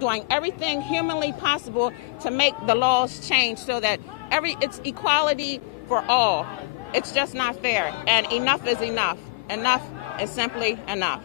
doing everything humanly possible to make the laws change so that it's equality for all. It's just not fair, and enough is enough. Enough is simply enough.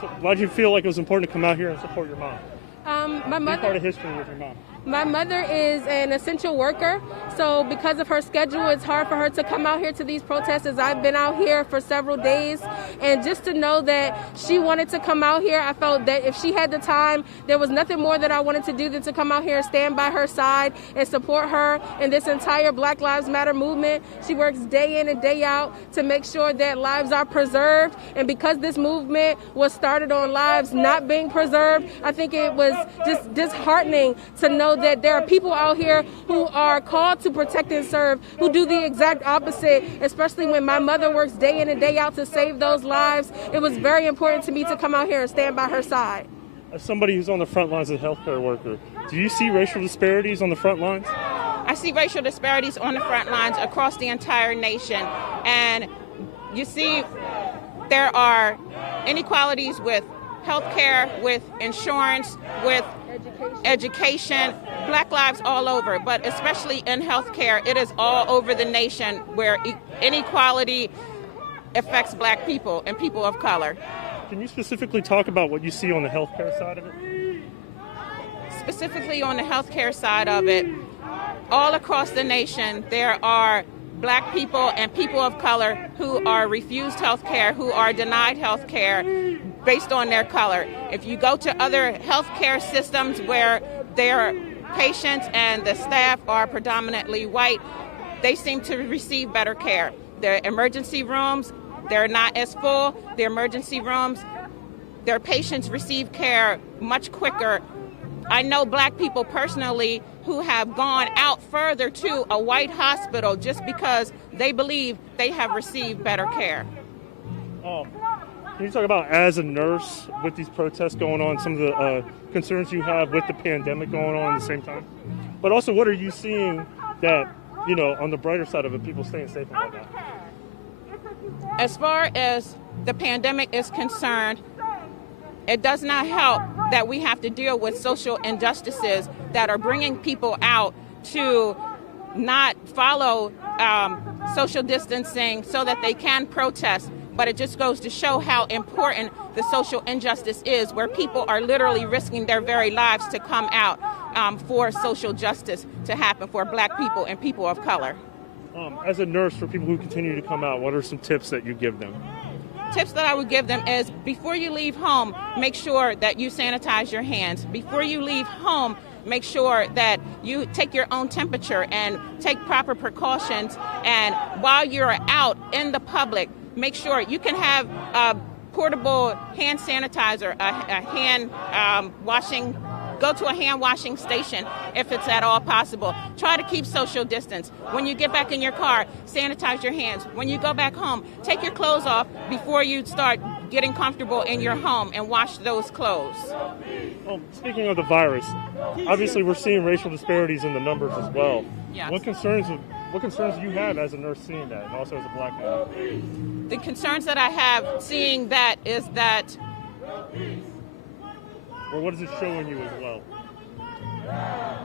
So why did you feel like it was important to come out here and support your mom? My Be part mother. of history with your mom. My mother is an essential worker, so because of her schedule, it's hard for her to come out here to these protests, as I've been out here for several days. And just to know that she wanted to come out here, I felt that if she had the time, there was nothing more that I wanted to do than to come out here and stand by her side and support her in this entire Black Lives Matter movement. She works day in and day out to make sure that lives are preserved. And because this movement was started on lives not being preserved, I think it was just disheartening to know that there are people out here who are called to protect and serve, who do the exact opposite, especially when my mother works day in and day out to save those lives. It was very important to me to come out here and stand by her side. As somebody who's on the front lines as a healthcare worker, do you see racial disparities on the front lines? I see racial disparities on the front lines across the entire nation. And you see there are inequalities with healthcare, with insurance, with education, Black lives all over, but especially in healthcare, it is all over the nation where inequality affects Black people and people of color. Can you specifically talk about what you see on the healthcare side of it? Specifically on the healthcare side of it, all across the nation, there are Black people and people of color who are refused health care, who are denied health care based on their color. If you go to other healthcare systems where their patients and the staff are predominantly white, they seem to receive better care. The emergency rooms, they're not as full. The emergency rooms, their patients receive care much quicker. I know Black people personally who have gone out further to a white hospital just because they believe they have received better care. Can you talk about, as a nurse, with these protests going on, some of the concerns you have with the pandemic going on at the same time? But also, what are you seeing that, on the brighter side of it, people staying safe and whatnot? As far as the pandemic is concerned, it does not help that we have to deal with social injustices that are bringing people out to not follow social distancing so that they can protest. But it just goes to show how important the social injustice is, where people are literally risking their very lives to come out for social justice to happen for Black people and people of color. As a nurse, for people who continue to come out, what are some tips that you give them? Tips that I would give them is, before you leave home, make sure that you sanitize your hands. Before you leave home, make sure that you take your own temperature and take proper precautions. And while you're out in the public, make sure you can have a portable hand sanitizer, a hand washing. Go to a hand washing station if it's at all possible. Try to keep social distance. When you get back in your car, sanitize your hands. When you go back home, take your clothes off before you start getting comfortable in your home and wash those clothes. Speaking of the virus, obviously we're seeing racial disparities in the numbers as well. Yes. What concerns do you have as a nurse seeing that, and also as a Black woman? The concerns that I have seeing that is that, or what is it showing you as well?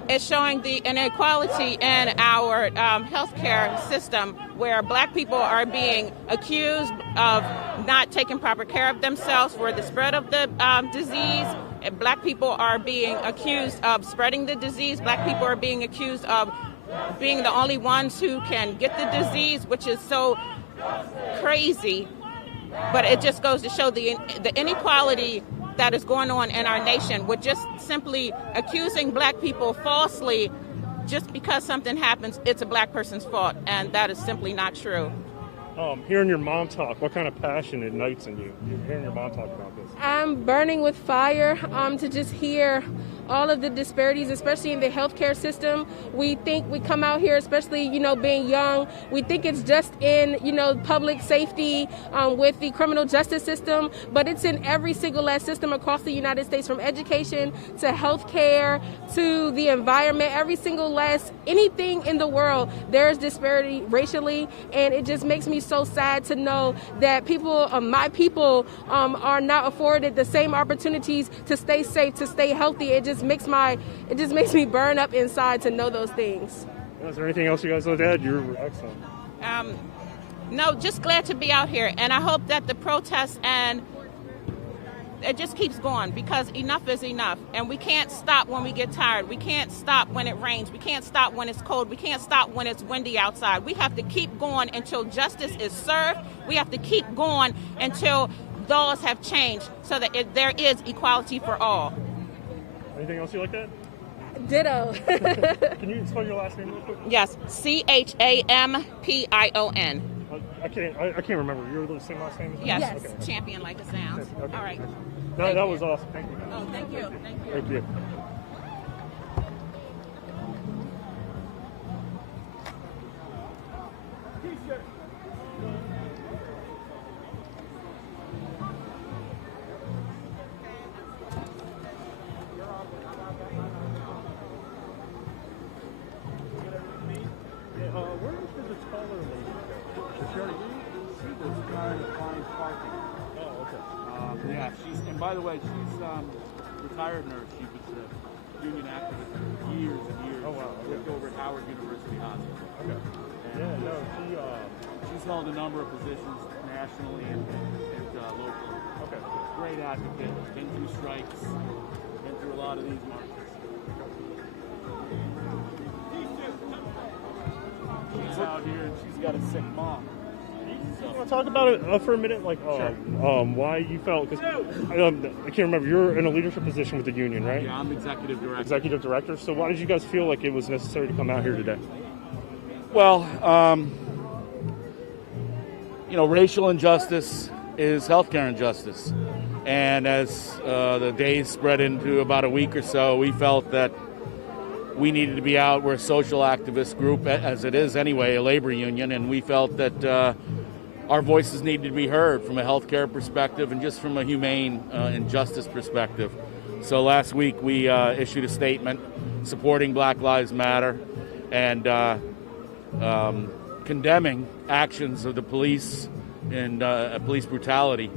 it's showing the inequality in our healthcare system, where Black people are being accused of not taking proper care of themselves for the spread of the disease. And Black people are being accused of spreading the disease. Black people are being accused of being the only ones who can get the disease, which is so crazy. But it just goes to show the inequality that is going on in our nation, with just simply accusing Black people falsely just because something happens, it's a Black person's fault, and that is simply not true. Hearing your mom talk, what kind of passion ignites in you? Hearing your mom talk about this. I'm burning with fire to just hear all of the disparities, especially in the healthcare system. We think we come out here, especially, being young, we think it's just in, public safety with the criminal justice system, but it's in every single last system across the United States, from education to healthcare to the environment, every single last, anything in the world, there's disparity racially, and it just makes me so sad to know that my people are not afforded the same opportunities to stay safe, to stay healthy. It just just makes me burn up inside to know those things. Is there anything else you guys want to add? You're excellent. No, just glad to be out here, and I hope that the protests and it just keeps going, because enough is enough, and we can't stop when we get tired. We can't stop when it rains. We can't stop when it's cold. We can't stop when it's windy outside. We have to keep going until justice is served. We have to keep going until laws have changed so that there is equality for all. Anything else you like that? Ditto. Can you spell your last name real quick? Yes, CHAMPION. I can't remember. You're the same last name? Yes, Yes. okay. Champion like it sounds. Okay. All right. That was awesome. Thank you. Oh, thank you. Thank you. Thank you. Where is the taller lady? She was trying to find parking. Oh, okay. Yeah, and by the way, she's retired nurse. She was a union activist for years and years. Oh, wow. Worked over at Howard University Hospital. Okay. And She's she's held a number of positions nationally and locally. okay. Great advocate. Been through strikes. Been through a lot of these marches. She's out here and she's got a sick mom. You want to talk about it for a minute? Like, why you felt, because I can't remember, you're in a leadership position with the union, right? Yeah, I'm executive director. Executive director. So why did you guys feel like it was necessary to come out here today? Well, racial injustice is healthcare injustice. And as the days spread into about a week or so, we felt that we needed to be out. We're a social activist group, as it is anyway, a labor union, and we felt that our voices needed to be heard from a healthcare perspective and just from a humane and justice perspective. So last week we issued a statement supporting Black Lives Matter and condemning actions of the police and police brutality.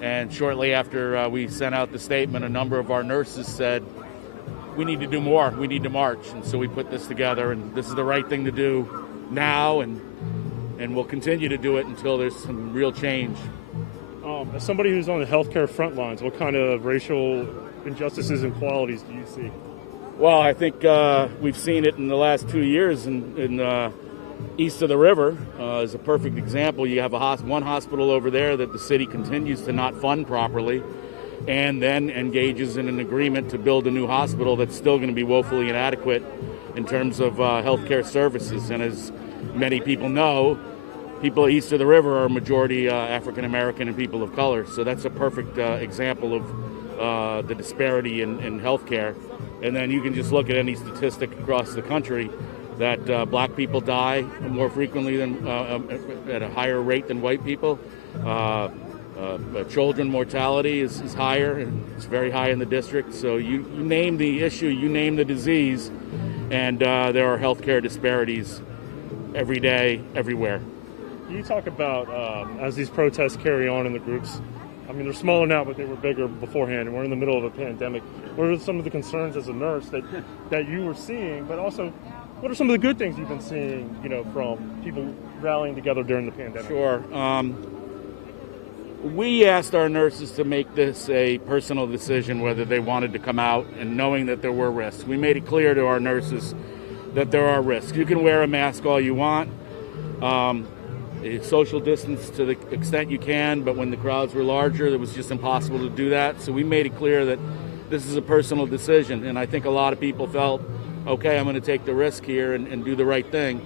And shortly after we sent out the statement, a number of our nurses said, we need to do more. We need to march. And so we put this together, and this is the right thing to do now, and we'll continue to do it until there's some real change. As somebody who's on the healthcare front lines, what kind of racial injustices and inequalities do you see? Well, I think we've seen it in the last 2 years in east of the river is a perfect example. You have one hospital over there that the city continues to not fund properly, and then engages in an agreement to build a new hospital that's still going to be woefully inadequate in terms of healthcare services. And as many people know, people east of the river are majority African American and people of color. So that's a perfect example of the disparity in healthcare. And then you can just look at any statistic across the country that black people die more frequently than at a higher rate than white people. Children mortality is higher, and it's very high in the district. So you name the issue, you name the disease, and there are healthcare disparities every day, everywhere. You talk about as these protests carry on in the groups, I mean, they're smaller now, but they were bigger beforehand, and we're in the middle of a pandemic. What are some of the concerns as a nurse that you were seeing, but also what are some of the good things you've been seeing, from people rallying together during the pandemic? Sure. We asked our nurses to make this a personal decision whether they wanted to come out, and knowing that there were risks. We made it clear to our nurses that there are risks. You can wear a mask all you want, social distance to the extent you can, but when the crowds were larger, it was just impossible to do that. So we made it clear that this is a personal decision, and I think a lot of people felt, okay, I'm going to take the risk here and do the right thing.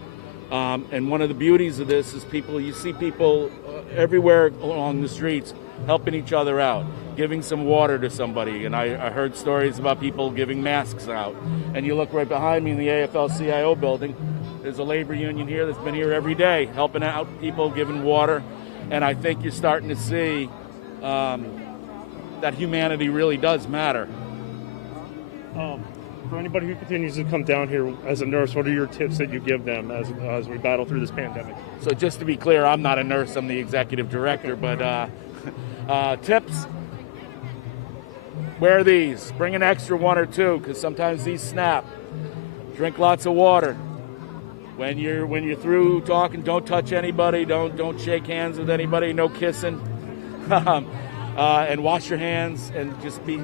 And one of the beauties of this is you see people everywhere along the streets helping each other out, giving some water to somebody. And I heard stories about people giving masks out. And you look right behind me in the AFL-CIO building, there's a labor union here that's been here every day, helping out people, giving water. And I think you're starting to see that humanity really does matter. For anybody who continues to come down here as a nurse, what are your tips that you give them as we battle through this pandemic? So just to be clear, I'm not a nurse, I'm the executive director, but tips, wear these. Bring an extra one or two because sometimes these snap. Drink lots of water. When you're through talking, don't touch anybody. Don't shake hands with anybody. No kissing. And wash your hands and just be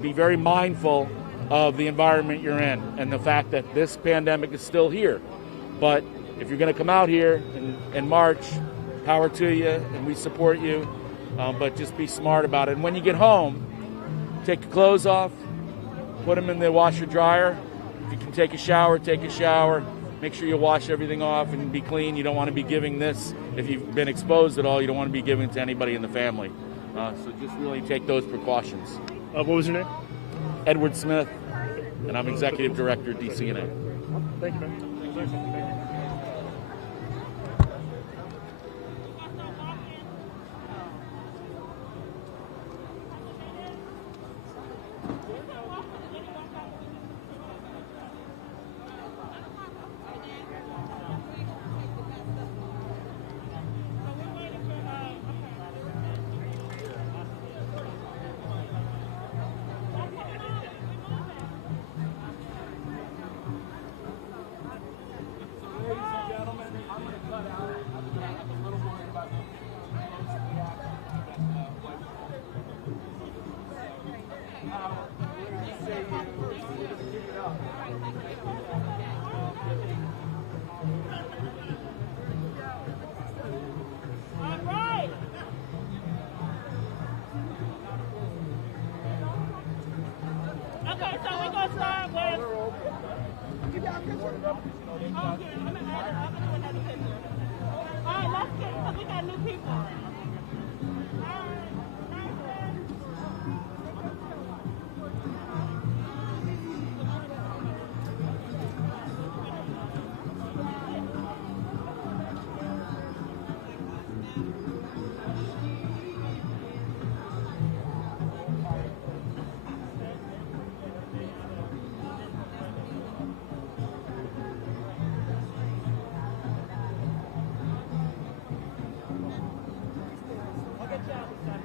very mindful of the environment you're in and the fact that this pandemic is still here. But if you're going to come out here and march, power to you, and we support you. But just be smart about it. And when you get home, take your clothes off, put them in the washer dryer. If you can take a shower, take a shower. Make sure you wash everything off and be clean. You don't want to be giving this, if you've been exposed at all, you don't want to be giving it to anybody in the family. So just really take those precautions. What was your name? Edward Smith, and I'm Executive Director at DCNA. Thank you, man. Okay, so we're going to start with... All right, let's get, because we got new people. Good job.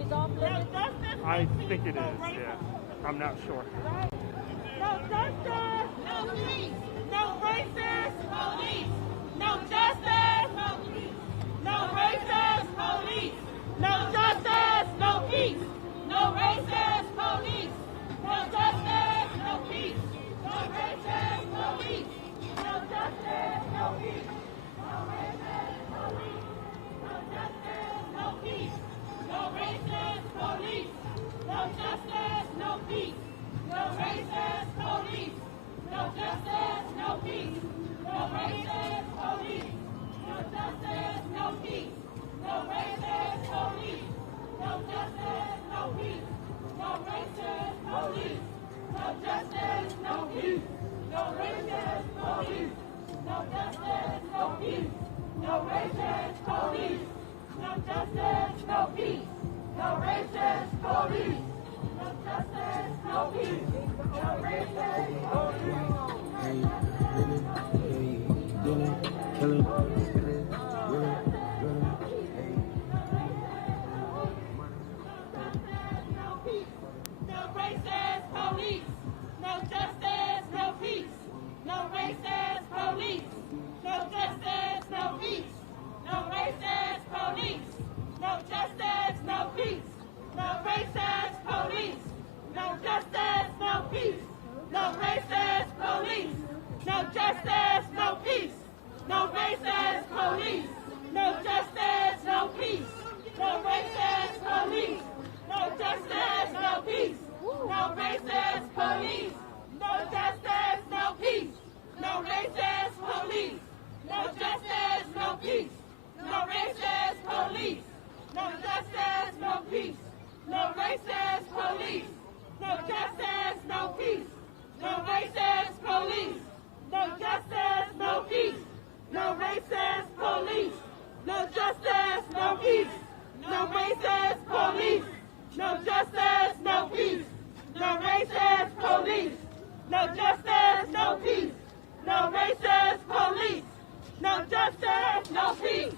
is off limits? I think it is, yeah. I'm not sure. No justice, no peace. No racist police. No justice, no peace. No racist police. No justice, no peace. No racist police. No justice, no peace. No racist police. No justice, no peace. No racist police. No justice, no peace. No racist police. No justice, no peace. No racist police. No justice, no peace. No racist police. No justice, no peace. No racist police. No justice, no peace. No racist police. No justice, no peace. No racist police. No justice, no peace. No racist police. No justice, no peace. No racist police. No justice, no peace. No racist police. Killing. No racist police. No justice, no peace. No racist police. No justice, no peace. No racist police. No justice, no peace. No racist police. No justice, no peace. No racist police. No justice, no peace. No racist police. No justice, no peace. No racist police. No justice, no peace. No racist police. No justice, no peace. No racist police. No justice, no peace. No racist police. No justice, no peace. No racist police. No justice, no peace. No racist police. No justice, no peace. No racist police. No justice, no peace. No racist police. No justice, no peace. No racist police. No justice, no peace. No racist police. No justice, no peace.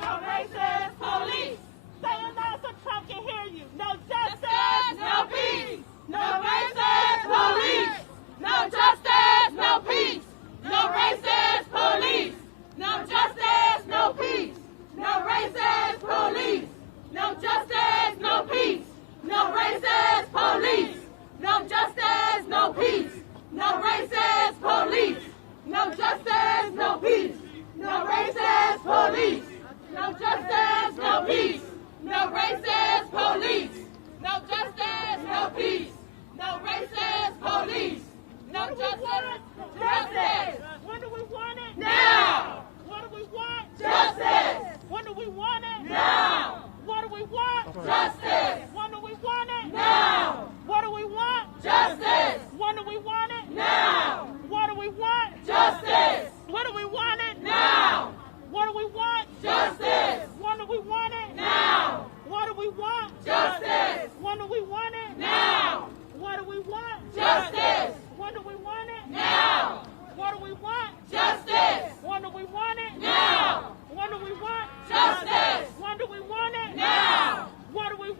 No racist police. Say it loud so Trump can hear you. No justice, no peace. No racist police. No justice, no peace. No racist police. No justice, no peace. No racist police. No justice, no peace. No racist police. No justice, no peace. No racist police. No justice, no peace. No racist police. No justice, no peace. No racist police. No justice, no peace. No racist police. No justice, justice. When do we want it? Now. What do we want? Justice. When do we want it? Now. What do we want? Justice. When do we want it? Now. What do we want? Justice. When do we want it? Now. What do we want? Justice. When do we want it? Now. What do we want? Justice. When do we want it? Now. What do we want? Justice. When do we want it? Now. What do we want? Justice. When do we want it? Now. What do we want? Justice. When do we want it? Now. When do we want? Justice. When do we want it? Now. What do we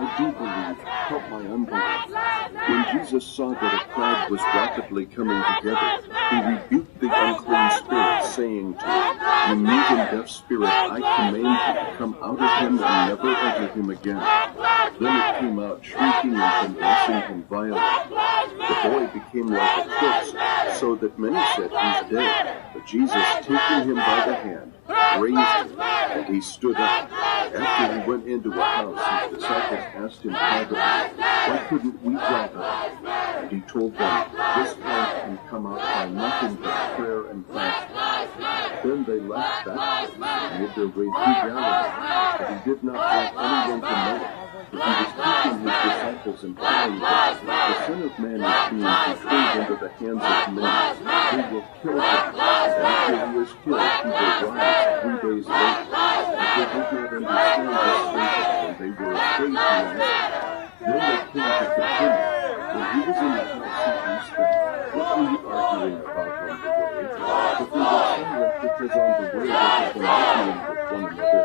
I do believe. Help my unbelief. When Jesus saw that a crowd was rapidly coming together, he rebuked the unclean spirit, saying to it, "You mute and deaf spirit, I command you to come out of him and never enter him again." Then it came out, shrieking and convulsing him violently. The boy became like a corpse, so that many said, "He's dead." But Jesus, taking him by the hand, raised him, and he stood up. After he went into a house, his disciples asked him privately, "Why couldn't we drive him out?" And he told them, "This kind can come out by nothing but prayer and fasting." Then they left that place and made their way through Galilee, but he did not want anyone to know it. For he was teaching his disciples and telling them, "The Son of Man is being betrayed into the hands of men. They will kill him, and after he is killed, he will rise 3 days later." But they did not understand his statement, and they were afraid to ask. Then they came to Capernaum. When he was in the house, he asked them, "What were you arguing about on the way?" But they were silent because on the way they had been arguing with one another,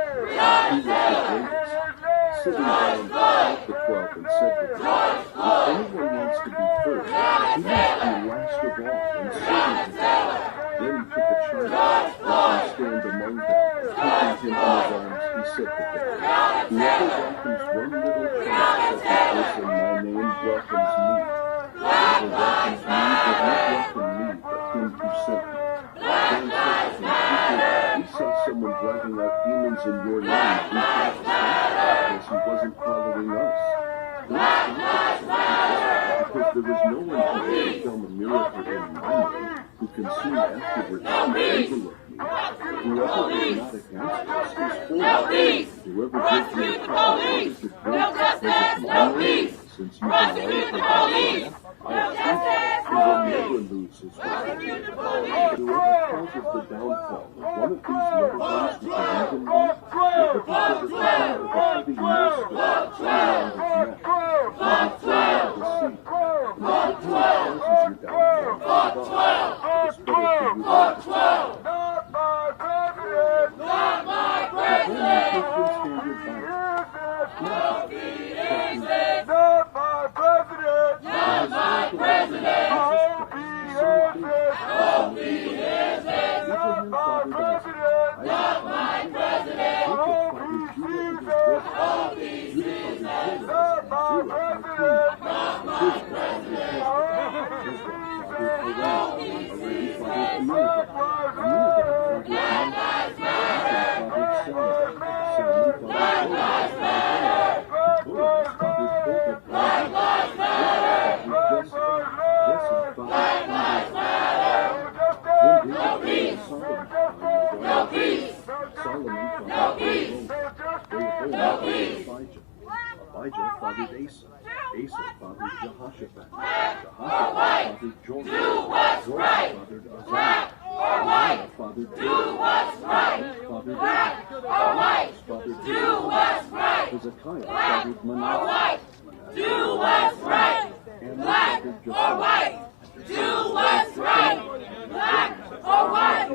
who was the greatest. Sitting down, he called the 12 and said to them, "If anyone wants to be first, he must be last of all and servant of all." Then he took a child, let him stand among them, and taking him in his arms, he said to them, "Whoever welcomes one little child such as this in my name welcomes me. Whoever welcomes me does not welcome me, but him who sent me." John said to him, "Teacher, we saw someone driving out demons in your name. We tried to stop him because he wasn't following us." Don't stop it, because there is no one who can perform a miracle in my name who can soon afterwards speak evil of me. Whoever is not against us is for us. Whoever gives me a cup of water to drink because of my name, since you belong to God, I assure you, he will never lose his way. But whoever causes the downfall of one of these little ones who believe in me, will be considered the head of a heavy millstone around his neck, and will throw into the sea. And if your hand causes your downfall, cut it off. It is better for you not to fall. But then you take your standard back. Not my president! Not my president! Not my president! Elijah fathered Asa. Asa fathered Jehoshaphat. Jehoshaphat fathered Joram. Joram fathered Uzziah. Uzziah fathered Joram. Fathered Ahaz. Fathered Hezekiah fathered Manasseh. Do what's right. Black or white. Do what's right. Black or white.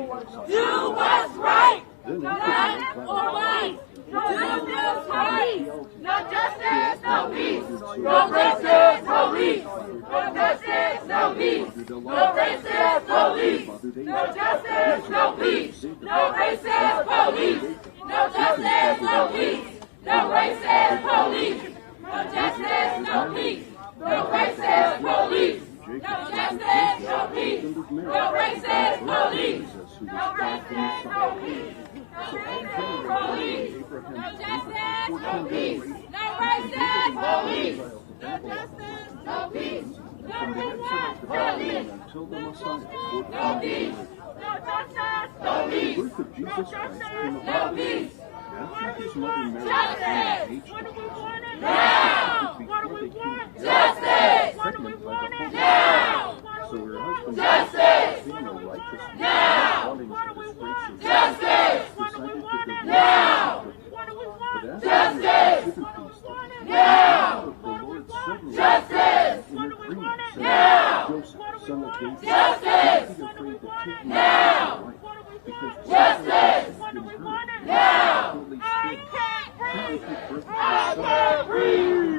Do what's right. Black or white. Do what's right. No justice, no peace. No racist police. No justice, no peace. No racist police. No justice, no peace. No racist police. No justice, no peace. No racist police. No justice, no peace. No racist police. No justice, no peace. No racist police. No justice, no peace. No racist police. No justice, no peace. No racist police. No justice, no peace. No racist police. Until the Messiah, No peace. No justice, no peace. the birth of Jesus Christ came No about peace. after his mother Mary Justice. was engaged. Now. Before they came together, Justice. pregnant by the Holy Now. So her husband, Justice. being a righteous man, Now. wanting to disgrace her, Justice. decided to divorce Now. her. But after Justice. he considered these things, Now. the Lord suddenly Justice. in a dream said, Now. "Joseph, son of David, Justice. don't be afraid to take me Now. as your wife, because Justice. has been heard. Now. Holy Spirit, he will give birth to a son.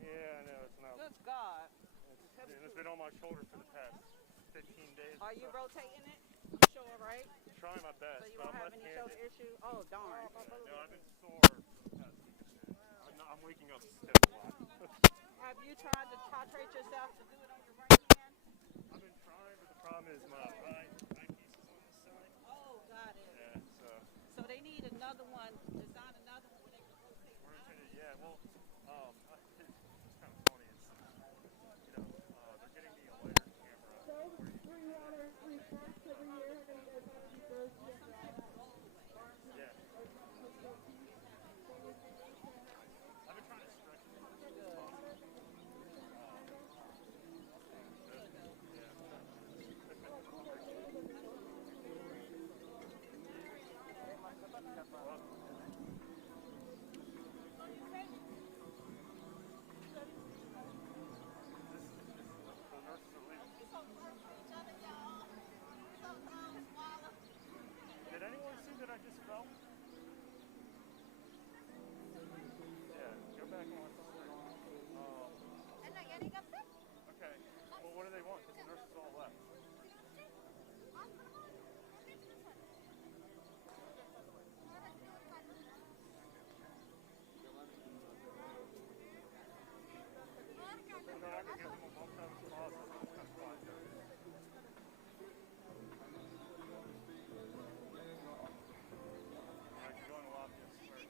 Yeah, I know it's not. Good God. It's been on my shoulder for the past 15 days. Are you rotating it? You sure, right? Trying my best. So you don't have any shoulder issue? Oh, darn. No, I've been sore for the past week. I'm waking up stiff a lot. Have you tried to titrate yourself to do it on your right hand? I've been trying, but the problem is my right piece is on this side. Oh, got it. Yeah, So they need another one, design another one where they can rotate out. yeah, well, it's kind of funny. It's, they're getting me a lighter camera. Yeah. I've been trying to stretch it. Did anyone see that I just fell? Yeah, go back on. Okay. Well, what do they want? Because the nurses all left. No, I can give them a bump down the Plaza. That's fine. Alright, you're going to Lafayette Square.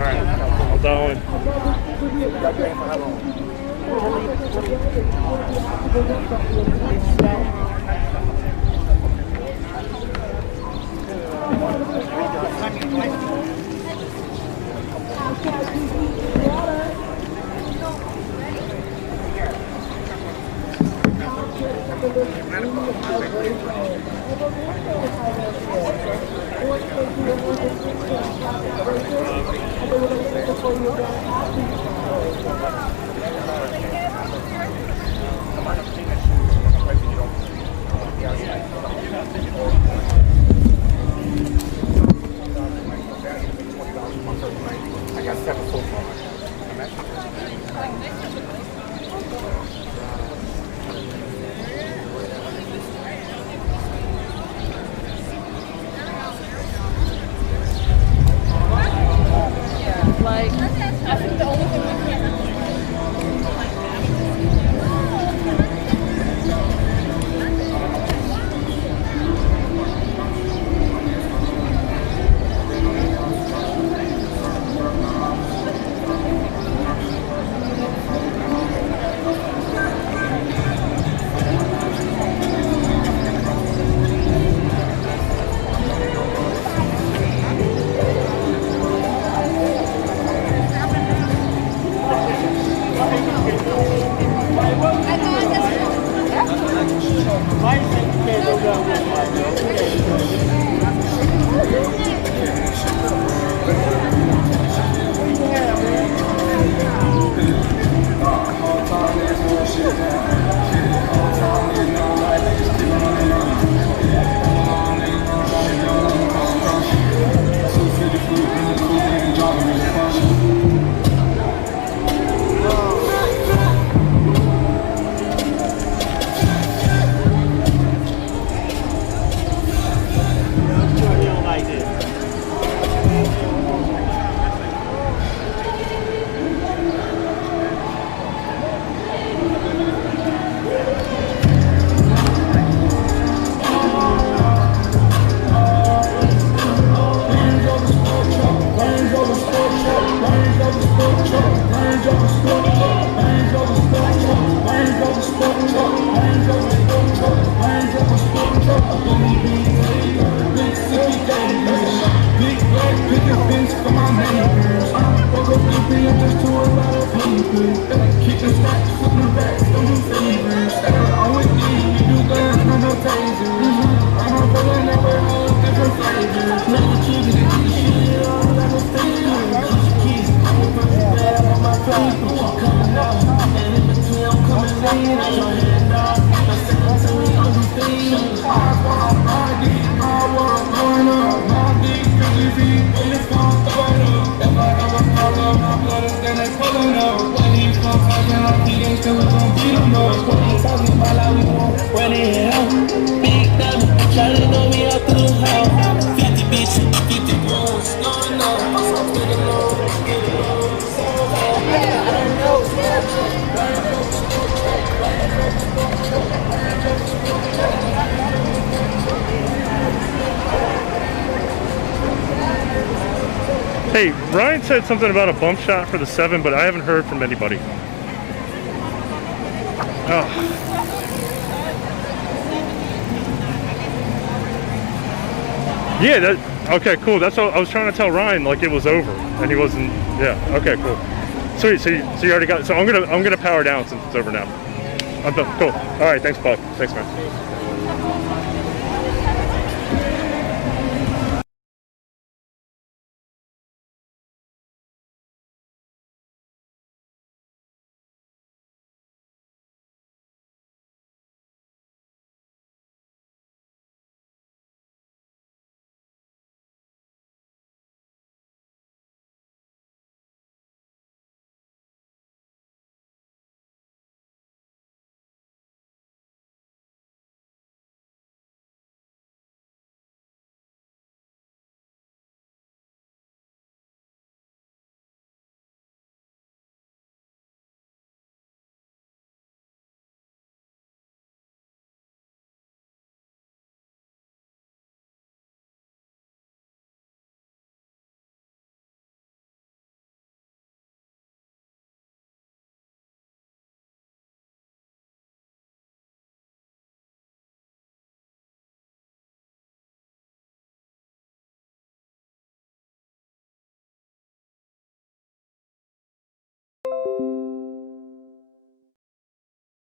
Alright, hold on. Big black picket fence for my neighbors. Hey, Ryan said something about a bump shot for the 7, but I haven't heard from anybody. Oh. Yeah, okay, cool. That's what I was trying to tell Ryan, like it was over, and he wasn't. Yeah, okay, cool. Sweet. So you already got. So I'm gonna power down since it's over now. I'm done. Cool. All right, thanks, Buck. Thanks, man.